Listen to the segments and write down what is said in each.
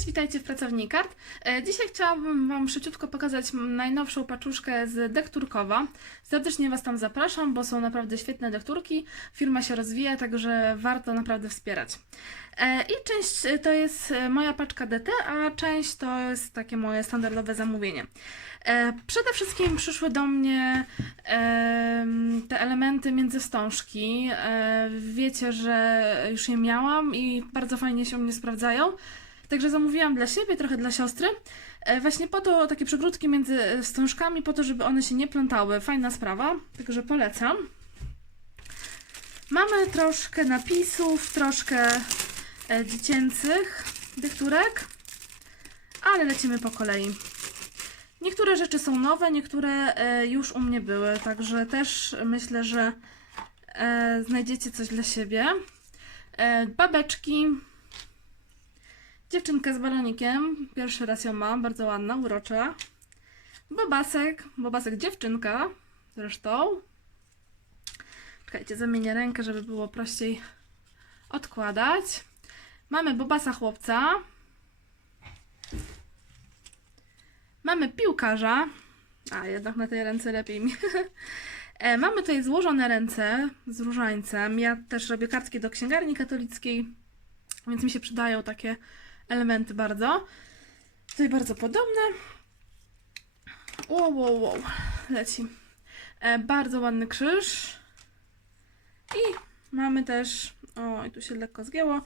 Cześć, witajcie w Pracowni Kart. E, Dzisiaj chciałabym Wam szybciutko pokazać najnowszą paczuszkę z Dekturkowa. Serdecznie Was tam zapraszam, bo są naprawdę świetne dekturki. Firma się rozwija, także warto naprawdę wspierać. E, I część e, to jest moja paczka DT, a część to jest takie moje standardowe zamówienie. Przede wszystkim przyszły do mnie te elementy międzywstążki. Wiecie, że już je miałam i bardzo fajnie się u mnie sprawdzają. Także zamówiłam dla siebie, trochę dla siostry. E, Właśnie po to takie przegródki między e, wstążkami, po to, żeby one się nie plątały. Fajna sprawa, także polecam. Mamy troszkę napisów, troszkę e, dziecięcych dykturek, ale lecimy po kolei. Niektóre rzeczy są nowe, niektóre już u mnie były, także też myślę, że znajdziecie coś dla siebie. Babeczki, Dziewczynkę z balonikiem. Pierwszy raz ją mam, bardzo ładna, urocza. Bobasek, bobasek dziewczynka zresztą. Czekajcie, zamienię rękę, żeby było prościej odkładać. Mamy bobasa chłopca. Mamy piłkarza. A, jednak na tej ręce lepiej mi. E, Mamy tutaj złożone ręce z różańcem. Ja też robię kartki do księgarni katolickiej, więc mi się przydają takie elementy bardzo. Tutaj bardzo podobne. Wow, wow, wow. Leci. E, bardzo ładny krzyż. I mamy też. O, i tu się lekko zgięło.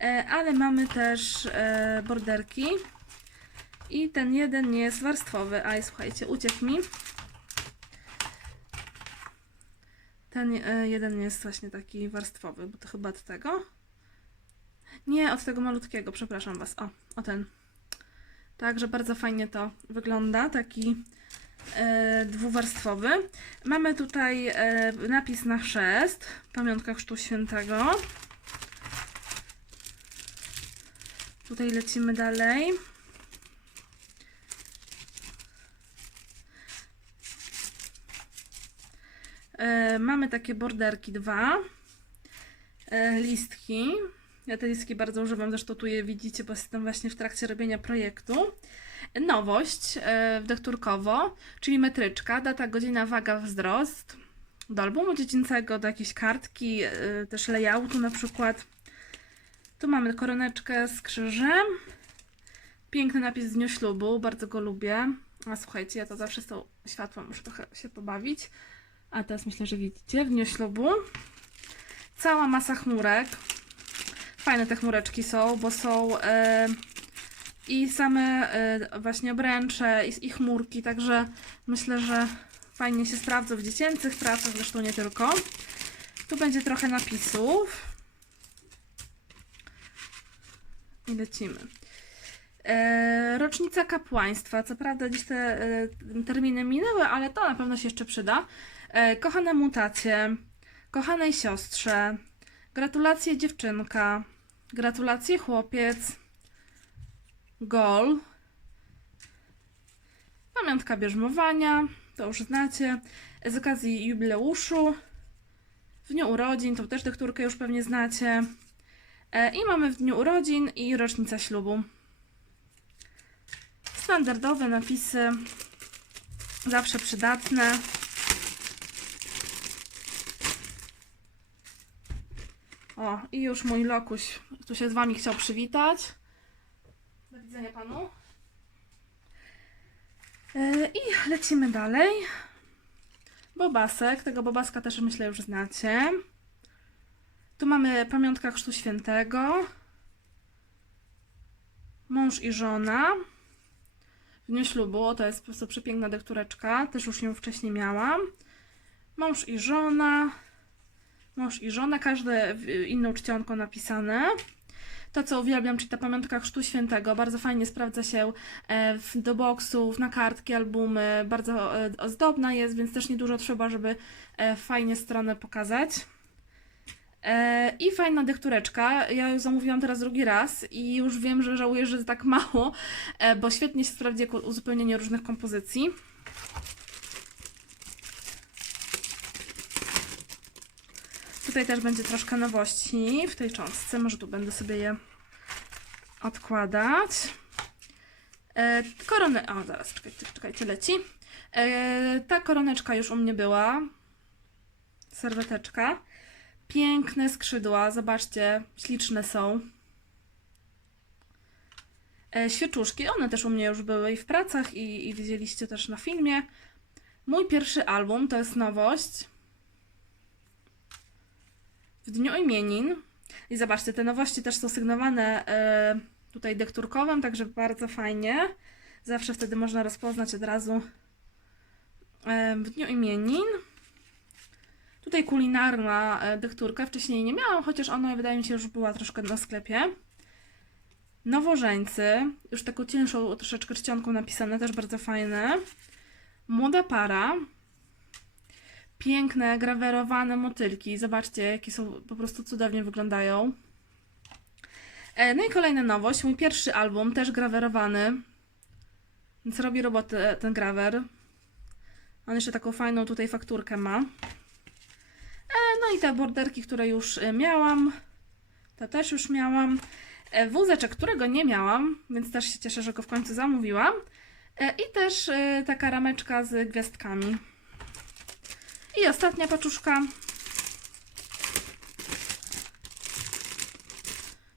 E, ale mamy też e, borderki. I ten jeden nie jest warstwowy. Aj, słuchajcie, uciekł mi. Ten e, jeden jest właśnie taki warstwowy, bo to chyba od tego. Nie, od tego malutkiego, przepraszam Was. O, o ten. Także bardzo fajnie to wygląda, taki e, dwuwarstwowy. Mamy tutaj e, napis na chrzest, pamiątka Chrztu Świętego. Tutaj lecimy dalej. E, mamy takie borderki dwa, e, listki. Ja te listki bardzo używam, zresztą tu je widzicie, bo jestem właśnie w trakcie robienia projektu. Nowość e, wdechturkowo, czyli metryczka, data, godzina, waga, wzrost. Do albumu dziecięcego, do jakiejś kartki, e, też layoutu na przykład. Tu mamy koroneczkę z krzyżem. Piękny napis z dniu ślubu, bardzo go lubię. A słuchajcie, ja to zawsze z tą światłem muszę trochę się pobawić. A teraz myślę, że widzicie, w dniu ślubu. Cała masa chmurek. Fajne te chmureczki są, bo są e, i same e, właśnie obręcze, i, i chmurki, także myślę, że fajnie się sprawdzą w dziecięcych pracach, zresztą nie tylko. Tu będzie trochę napisów. I lecimy. E, rocznica kapłaństwa. Co prawda dziś te e, terminy minęły, ale to na pewno się jeszcze przyda. E, kochane mutacje, kochanej siostrze, gratulacje dziewczynka, gratulacje chłopiec, gol, pamiątka bierzmowania, to już znacie, z okazji jubileuszu, w dniu urodzin, to też dekturkę już pewnie znacie. E, I mamy w dniu urodzin i rocznica ślubu. Standardowe napisy, zawsze przydatne. O, i już mój lokuś tu się z Wami chciał przywitać. Do widzenia Panu. E, I lecimy dalej. Bobasek. Tego bobaska też myślę już znacie. Tu mamy pamiątka Chrztu Świętego. Mąż i żona. W dniu ślubu. To jest po prostu przepiękna dektureczka. Też już ją wcześniej miałam. Mąż i żona. Mąż i żona. Każde inną czcionką napisane. To, co uwielbiam, czyli ta pamiątka Chrztu Świętego. Bardzo fajnie sprawdza się e, do boksów, na kartki, albumy. Bardzo e, ozdobna jest, więc też niedużo trzeba, żeby e, fajnie stronę pokazać. I fajna dektureczka. Ja ją zamówiłam teraz drugi raz i już wiem, że żałuję, że tak mało, bo świetnie się sprawdzi jako uzupełnienie różnych kompozycji. Tutaj też będzie troszkę nowości w tej cząstce. Może tu będę sobie je odkładać. E, koronę. O, zaraz, czekajcie, czekajcie, leci. E, ta koroneczka już u mnie była. Serweteczka. Piękne skrzydła, zobaczcie, śliczne są. E, świeczuszki, one też u mnie już były i w pracach, i, i widzieliście też na filmie. Mój pierwszy album to jest nowość. W dniu imienin. I zobaczcie, te nowości też są sygnowane e, tutaj dekturkowym, także bardzo fajnie. Zawsze wtedy można rozpoznać od razu e, w dniu imienin. Tutaj kulinarna e, dekturka, wcześniej nie miałam, chociaż ona wydaje mi się już była troszkę na sklepie. Nowożeńcy, już taką cięższą troszeczkę czcionką napisane, też bardzo fajne. Młoda para. Piękne, grawerowane motylki. Zobaczcie, jakie są, po prostu cudownie wyglądają. E, No i kolejna nowość, mój pierwszy album, też grawerowany. Więc robi robotę ten grawer. On jeszcze taką fajną tutaj fakturkę ma. E, No i te borderki, które już e, miałam. To też już miałam. Wózeczek, którego nie miałam, więc też się cieszę, że go w końcu zamówiłam. I też taka rameczka z gwiazdkami. I ostatnia paczuszka.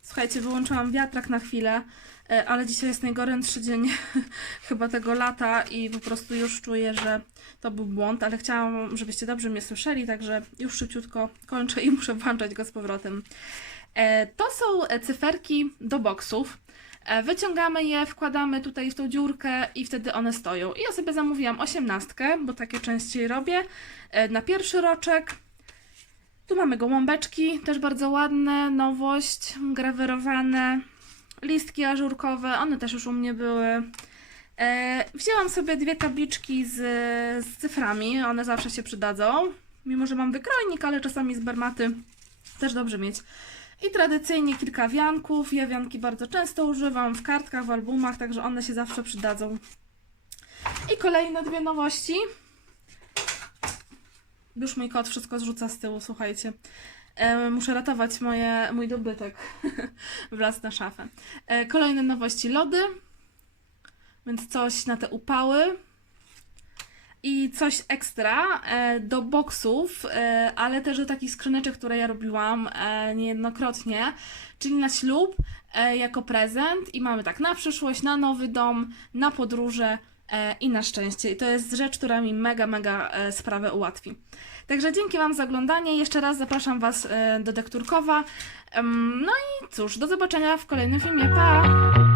Słuchajcie, wyłączyłam wiatrak na chwilę, e, ale dzisiaj jest najgorętszy dzień chyba tego lata i po prostu już czuję, że to był błąd, ale chciałam, żebyście dobrze mnie słyszeli, także już szybciutko kończę i muszę włączać go z powrotem. E, To są e, cyferki do boksów. E, Wyciągamy je, wkładamy tutaj w tą dziurkę i wtedy one stoją. I ja sobie zamówiłam osiemnastkę, bo takie częściej robię, e, na pierwszy roczek. Tu mamy gołąbeczki, też bardzo ładne, nowość, grawerowane, listki ażurkowe, one też już u mnie były. E, wzięłam sobie dwie tabliczki z, z cyframi, one zawsze się przydadzą. Mimo, że mam wykrojnik, ale czasami z bermaty też dobrze mieć. I tradycyjnie kilka wianków. Ja wianki bardzo często używam w kartkach, w albumach, także one się zawsze przydadzą. I kolejne dwie nowości. Już mój kot wszystko zrzuca z tyłu, słuchajcie. E, muszę ratować moje, mój dobytek. Wlazł na szafę. E, kolejne nowości lody. Więc coś na te upały. I coś ekstra e, do boksów, e, ale też do takich skrzyneczek, które ja robiłam e, niejednokrotnie, czyli na ślub jako prezent. I mamy tak na przyszłość, na nowy dom, na podróże i na szczęście. I to jest rzecz, która mi mega, mega sprawę ułatwi. Także dzięki Wam za oglądanie. Jeszcze raz zapraszam Was do Dekturkowa. No i cóż, do zobaczenia w kolejnym filmie. Pa!